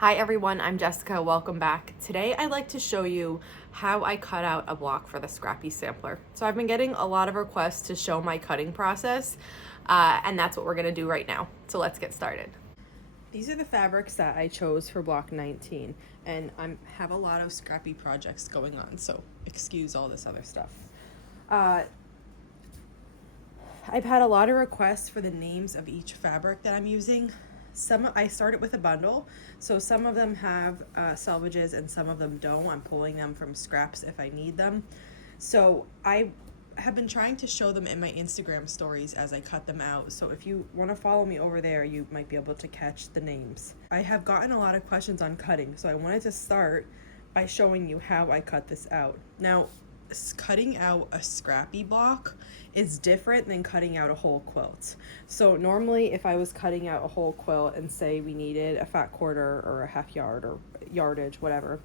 Hi everyone, I'm Jessica, welcome back. Today I'd like to show you how I cut out a block for the Scrappy Sampler. So I've been getting a lot of requests to show my cutting process, and that's what we're gonna do right now. So let's get started. These are the fabrics that I chose for block 19, and I have a lot of scrappy projects going on, so excuse all this other stuff. I've had a lot of requests for the names of each fabric that I'm using. I started with a bundle, so some of them have selvages and some of them don't. I'm pulling them from scraps if I need them. So I have been trying to show them in my Instagram stories as I cut them out. So if you want to follow me over there, you might be able to catch the names. I have gotten a lot of questions on cutting, so I wanted to start by showing you how I cut this out. Now, cutting out a scrappy block is different than cutting out a whole quilt. So normally if I was cutting out a whole quilt and say we needed a fat quarter or a half yard or yardage, whatever,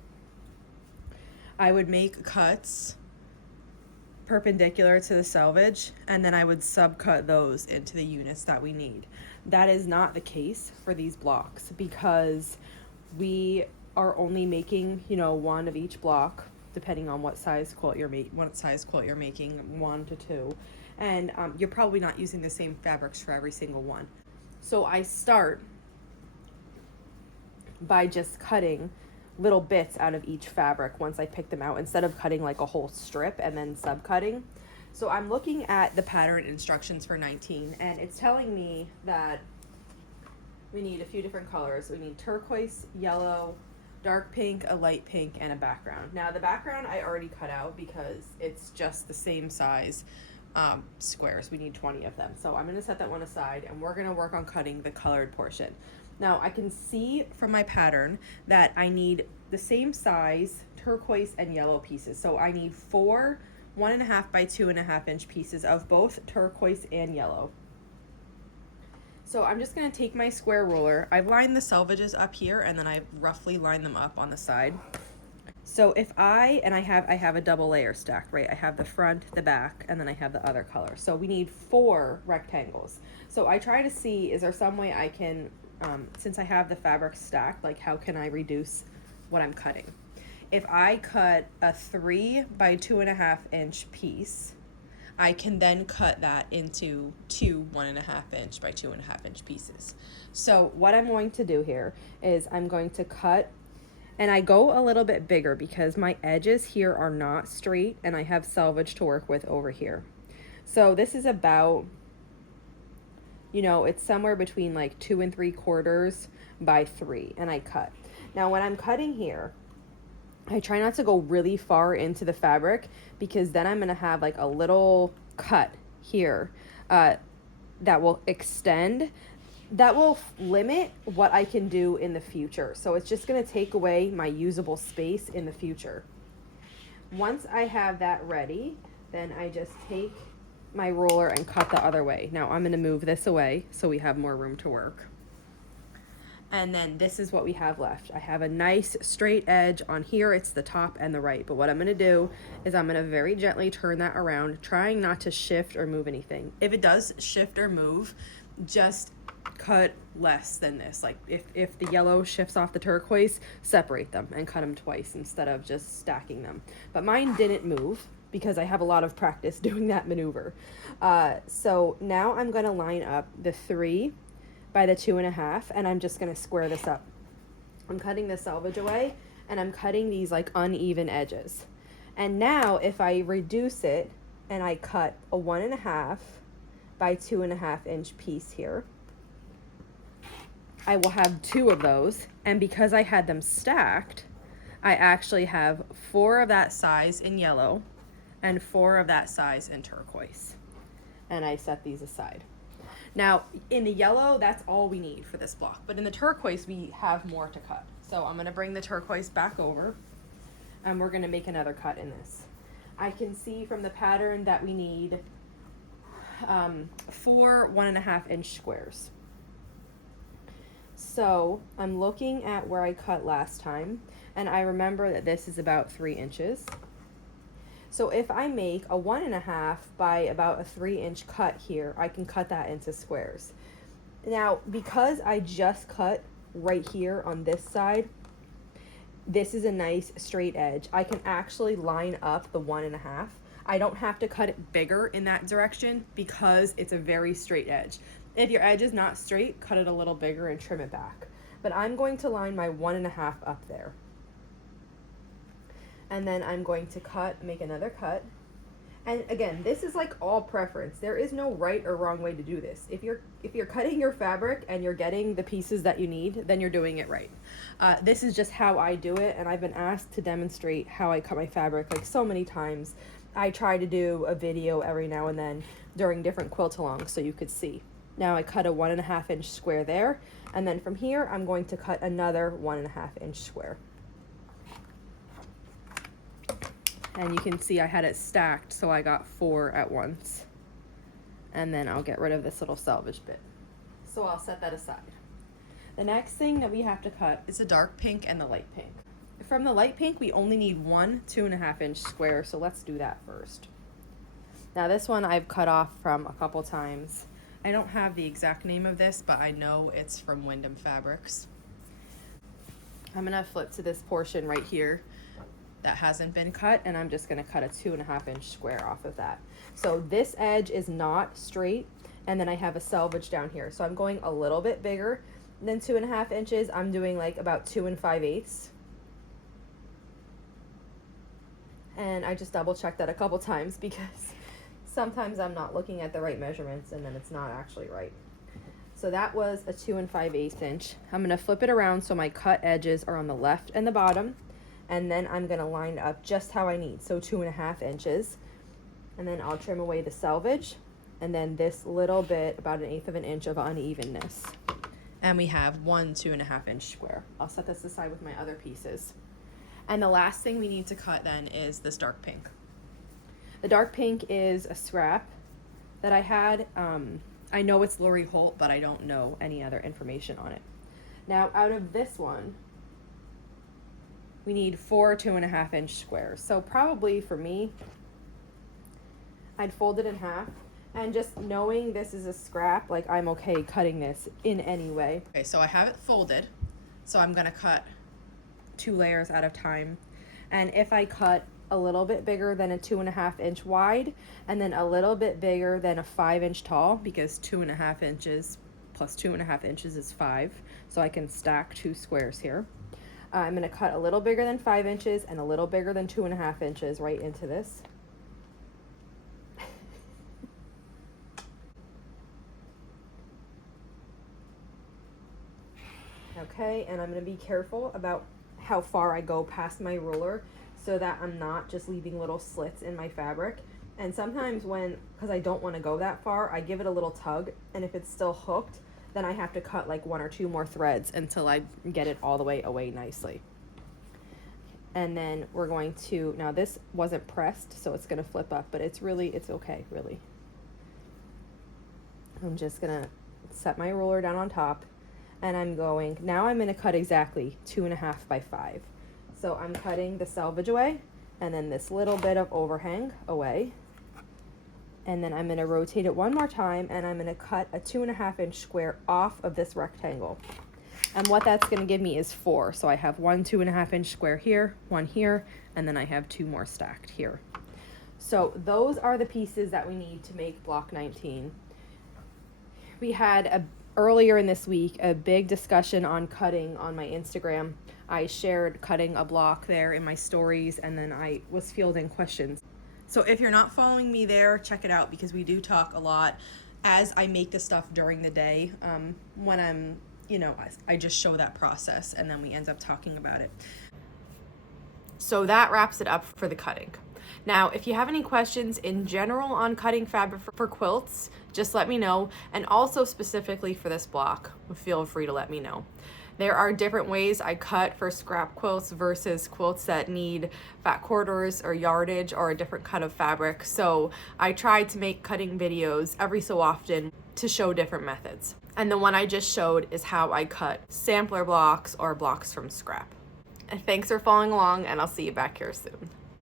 I would make cuts perpendicular to the selvage and then I would subcut those into the units that we need. That is not the case for these blocks because we are only making, one of each block, depending on what size quilt you're making, 1 to 2, and you're probably not using the same fabrics for every single one. So I start by just cutting little bits out of each fabric once I pick them out, instead of cutting like a whole strip and then subcutting. So I'm looking at the pattern instructions for 19, and it's telling me that we need a few different colors. We need turquoise, yellow, dark pink, a light pink, and a background. Now the background I already cut out because it's just the same size squares. We need 20 of them. So I'm gonna set that one aside and we're gonna work on cutting the colored portion. Now I can see from my pattern that I need the same size turquoise and yellow pieces. So I need 4 1.5 by 2.5 inch pieces of both turquoise and yellow. So I'm just gonna take my square ruler. I've lined the selvages up here and then I roughly line them up on the side. So if I have a double layer stacked, right? I have the front, the back, and then I have the other color. So we need 4 rectangles. So I try to see, is there some way I can, since I have the fabric stacked, like how can I reduce what I'm cutting? If I cut a 3 by 2.5 inch piece, I can then cut that into 2 1.5 inch by 2.5 inch pieces. So what I'm going to do here is I'm going to cut, and I go a little bit bigger because my edges here are not straight and I have selvage to work with over here. So this is about, it's somewhere between like 2 3/4 by 3, and I cut. Now when I'm cutting here, I try not to go really far into the fabric because then I'm gonna have like a little cut here that will extend. That will limit what I can do in the future. So it's just gonna take away my usable space in the future. Once I have that ready, then I just take my ruler and cut the other way. Now I'm gonna move this away so we have more room to work. And then this is what we have left. I have a nice straight edge on here. It's the top and the right. But what I'm going to do is I'm going to very gently turn that around, trying not to shift or move anything. If it does shift or move, just cut less than this. Like if the yellow shifts off the turquoise, separate them and cut them twice instead of just stacking them. But mine didn't move because I have a lot of practice doing that maneuver. So now I'm going to line up the 3 by the 2.5, and I'm just gonna square this up. I'm cutting the selvage away and I'm cutting these like uneven edges. And now if I reduce it and I cut a 1.5 by 2.5 inch piece here, I will have 2 of those. And because I had them stacked, I actually have 4 of that size in yellow and 4 of that size in turquoise. And I set these aside. Now, in the yellow, that's all we need for this block. But in the turquoise, we have more to cut. So I'm going to bring the turquoise back over, and we're going to make another cut in this. I can see from the pattern that we need 4 1.5 inch squares. So I'm looking at where I cut last time, and I remember that this is about 3 inches. So if I make a 1.5 by about a 3 inch cut here, I can cut that into squares. Now, because I just cut right here on this side, this is a nice straight edge. I can actually line up the 1.5. I don't have to cut it bigger in that direction because it's a very straight edge. If your edge is not straight, cut it a little bigger and trim it back. But I'm going to line my 1.5 up there. And then I'm going to make another cut. And again, this is like all preference. There is no right or wrong way to do this. If you're cutting your fabric and you're getting the pieces that you need, then you're doing it right. This is just how I do it, and I've been asked to demonstrate how I cut my fabric like so many times. I try to do a video every now and then during different quilt-alongs so you could see. Now I cut a 1.5 inch square there, and then from here I'm going to cut another 1.5 inch square. And you can see I had it stacked, so I got 4 at once. And then I'll get rid of this little selvage bit. So I'll set that aside. The next thing that we have to cut is the dark pink and the light pink. From the light pink, we only need one 2.5 inch square, so let's do that first. Now this one I've cut off from a couple times. I don't have the exact name of this, but I know it's from Wyndham Fabrics. I'm gonna flip to this portion right here that hasn't been cut, and I'm just gonna cut a 2.5 inch square off of that. So this edge is not straight, and then I have a selvage down here. So I'm going a little bit bigger than 2.5 inches. I'm doing like about 2 5/8. And I just double checked that a couple times because sometimes I'm not looking at the right measurements and then it's not actually right. So that was a 2 5/8 inch. I'm gonna flip it around so my cut edges are on the left and the bottom, and then I'm gonna line up just how I need, so 2.5 inches. And then I'll trim away the selvage, and then this little bit, about 1/8 of an inch of unevenness. And we have one 2.5 inch square. I'll set this aside with my other pieces. And the last thing we need to cut then is this dark pink. The dark pink is a scrap that I had. I know it's Lori Holt, but I don't know any other information on it. Now out of this one, we need 4 2.5 inch squares. So probably for me, I'd fold it in half, and just knowing this is a scrap, like I'm okay cutting this in any way. Okay, so I have it folded, so I'm gonna cut 2 layers at a time. And if I cut a little bit bigger than a 2.5 inch wide, and then a little bit bigger than a 5 inch tall, because 2.5 inches plus 2.5 inches is 5, so I can stack 2 squares here. I'm gonna cut a little bigger than 5 inches and a little bigger than 2.5 inches right into this. Okay, and I'm gonna be careful about how far I go past my ruler so that I'm not just leaving little slits in my fabric. And sometimes because I don't wanna go that far, I give it a little tug, and if it's still hooked, then I have to cut like 1 or 2 more threads until I get it all the way away nicely. And then we're going to, now this wasn't pressed, so it's gonna flip up, but it's okay, really. I'm just gonna set my ruler down on top, and I'm gonna cut exactly 2.5 by 5. So I'm cutting the selvage away, and then this little bit of overhang away. And then I'm gonna rotate it one more time, and I'm gonna cut a 2.5 inch square off of this rectangle. And what that's gonna give me is 4. So I have 1 2.5 inch square here, 1 here, and then I have 2 more stacked here. So those are the pieces that we need to make block 19. We had earlier in this week a big discussion on cutting on my Instagram. I shared cutting a block there in my stories, and then I was fielding questions. So if you're not following me there, check it out, because we do talk a lot as I make the stuff during the day. When I'm, I just show that process, and then we end up talking about it. So that wraps it up for the cutting. Now, if you have any questions in general on cutting fabric for quilts, just let me know. And also specifically for this block, feel free to let me know. There are different ways I cut for scrap quilts versus quilts that need fat quarters or yardage or a different cut of fabric. So I try to make cutting videos every so often to show different methods. And the one I just showed is how I cut sampler blocks or blocks from scrap. And thanks for following along, and I'll see you back here soon.